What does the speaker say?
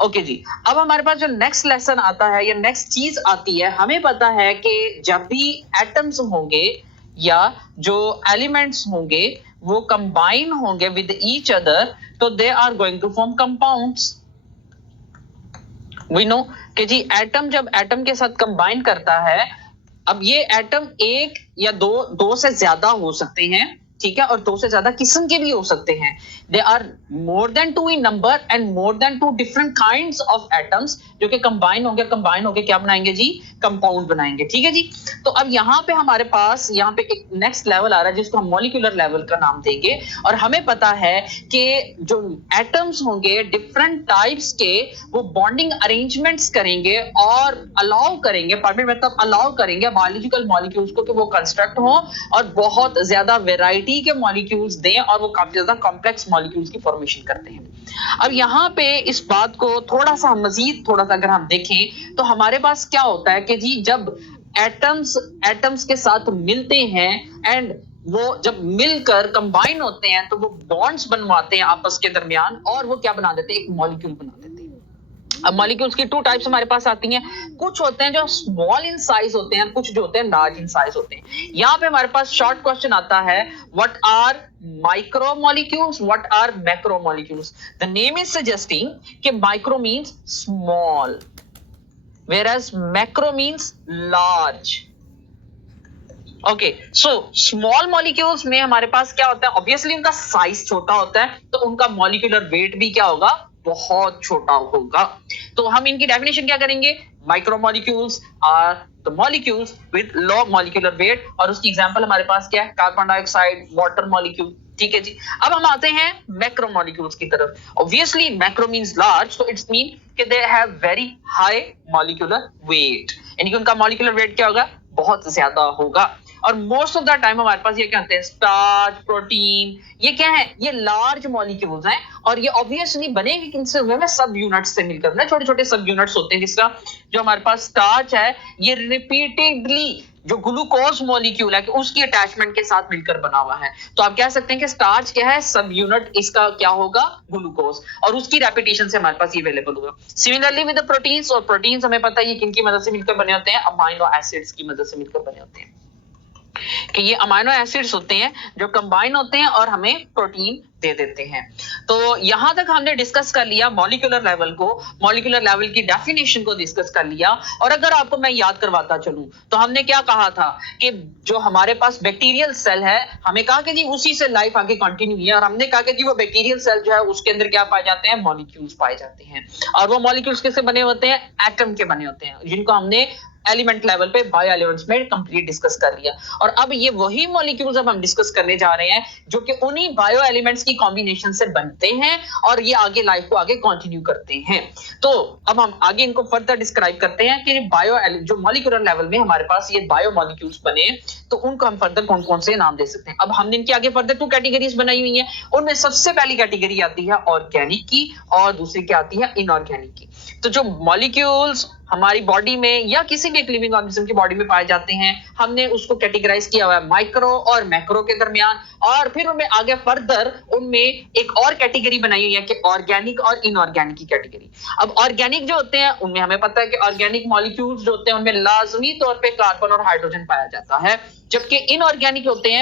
Okay जी, अब हमारे पास जो नेक्स्ट लेसन आता है या नेक्स्ट चीज आती है, हमें पता है कि जब भी एटम्स होंगे या जो एलिमेंट्स होंगे वो कंबाइन होंगे विद ईच अदर, तो they are going to form compounds. We know कि जी एटम जब एटम के साथ कंबाइन करता है, अब ये एटम एक या दो से ज्यादा हो सकते हैं, ठीक है, और दो से ज्यादा किस्म के भी हो सकते हैं। They are more than two in number and more than two different kinds of atoms, जो कि कंबाइन होंगे क्या बनाएंगे जी, कंपाउंड बनाएंगे, ठीक है जी। तो अब यहाँ पे हमारे पास यहाँ पे एक नेक्स्ट लेवल आ रहा है जिसको हम मॉलिक्यूलर लेवल का नाम देंगे, और हमें पता है कि जो एटम्स होंगे डिफरेंट टाइप्स के, वो बॉन्डिंग अरेंजमेंट्स करेंगे और अलाउ करेंगे, परमिट मतलब अलाउ करेंगे बायोलॉजिकल मॉलिक्यूल्स को कि वो कंस्ट्रक्ट हो और बहुत ज्यादा वेराइटी के मॉलिक्यूल्स दें और वो काफी ज्यादा कॉम्प्लेक्स मॉलिक्यूल्स की फॉर्मेशन करते हैं। अब यहाँ पे इस बात को थोड़ा सा अगर हम देखें तो हमारे पास क्या होता है कि जी जब एटम्स के साथ मिलते हैं एंड वो जब मिलकर कंबाइन होते हैं तो वो बॉन्ड्स बनवाते हैं आपस के दरमियान, और वो क्या बना देते हैं, एक मॉलिक्यूल बना देते हैं। अब मॉलिक्यूल्स की टू टाइप्स हमारे पास आती हैं, कुछ होते हैं जो स्मॉल इन साइज होते हैं, कुछ जो होते हैं लार्ज इन साइज होते हैं। यहाँ पे हमारे पास शॉर्ट क्वेश्चन आता है, what are micromolecules, what are macromolecules? The name is suggesting कि micro means small, whereas macro means large. Okay, so small molecules में हमारे पास क्या होता है, ऑब्वियसली उनका साइज छोटा होता है, तो उनका मॉलिक्यूलर वेट भी क्या होगा, बहुत छोटा होगा। तो हम इनकी डेफिनेशन क्या करेंगे, micromolecules are the molecules with low molecular weight, और उसकी एग्जांपल हमारे पास क्या है, कार्बन डाइऑक्साइड, वाटर मॉलिक्यूल, ठीक है जी। अब हम आते हैं मैक्रोमोलिक्यूल्स की तरफ। ऑब्वियसली मैक्रो मींस लार्ज, तो इट्स मीन कि they have very high molecular weight, यानी कि उनका मॉलिक्यूलर वेट क्या होगा, बहुत ज्यादा होगा। और मोस्ट ऑफ द टाइम हमारे पास ये क्या होते हैं, स्टार्च, प्रोटीन, ये क्या है, ये लार्ज मॉलिक्यूल्स हैं, और ये ऑब्वियसली बनेंगे किनसे हुए, में सब यूनिट्स से मिलकर ना, छोटे छोटे सब यूनिट्स होते हैं, जिसका जो हमारे पास स्टार्च है ये रिपीटेडली जो ग्लूकोज मॉलिक्यूल है उसकी अटैचमेंट के साथ मिलकर बना हुआ है। तो आप कह सकते हैं कि स्टार्च क्या है, सब यूनिट इसका क्या होगा, ग्लूकोज, और उसकी रेपिटेशन से हमारे पास ये अवेलेबल होगा। सिमिलरली विद द प्रोटीन्स, और प्रोटीन्स हमें पता है ये किनकी मदद से मिलकर बने होते हैं, अमाइनो एसिड्स की मदद से मिलकर बने होते हैं, कि ये अमाइनो एसिड्स होते हैं जो कंबाइन होते हैं और हमें प्रोटीन दे देते हैं। तो यहां तक हमने डिस्कस कर लिया मॉलिक्यूलर लेवल को, मॉलिक्यूलर लेवल की डेफिनेशन को डिस्कस कर लिया। और अगर आपको मैं याद करवाता चलूं तो हमने क्या कहा था कि जो हमारे पास बैक्टीरियल सेल है, हमें कहा कि जी उसी से लाइफ आगे कंटिन्यू है, और हमने कहा कि जी वो बैक्टीरियल सेल जो है उसके अंदर क्या पाए जाते हैं, मॉलिक्यूल्स पाए जाते हैं, और वो मॉलिक्यूल्स किससे बने होते हैं, एटम के बने होते हैं, जिनको हमने एलिमेंट लेवल पे बायो एलिमेंट्स में कंप्लीट डिस्कस कर लिया। और अब ये वही मॉलिक्यूल्स अब हम डिस्कस करने जा रहे हैं जो कि उन्हीं बायो एलिमेंट्स की कॉम्बिनेशन से बनते हैं और ये आगे लाइफ को आगे कंटिन्यू करते हैं। तो अब हम आगे इनको फर्दर डिस्क्राइब करते हैं कि बायो जो मॉलिक्यूलर लेवल में हमारे पास ये बायो मॉलिक्यूल्स बने, तो उनको हम फर्दर कौन कौन से नाम दे सकते हैं। अब हमने इनके आगे फर्दर 2 कैटेगरीज बनाई हुई हैं, उनमें सबसे पहली कैटेगरी आती है ऑर्गेनिक की, और दूसरी क्या आती है, इनऑर्गेनिक की। तो जो मॉलिक्यूल्स हमारी बॉडी में या किसी भी एक लिविंग ऑर्गेनिज्म की बॉडी में पाए जाते हैं, हमने उसको कैटेगराइज किया हुआ है माइक्रो और मैक्रो के दरमियान, और फिर उनमें आगे फर्दर उनमें एक और कैटेगरी बनाई हुई है कि ऑर्गेनिक और इनऑर्गेनिक की कैटेगरी। अब ऑर्गेनिक जो होते हैं उनमें हमें पता है कि ऑर्गेनिक मॉलिक्यूल्स जो होते हैं उनमें लाजमी तौर पे कार्बन और हाइड्रोजन पाया जाता है, जबकि इनऑर्गेनिक होते हैं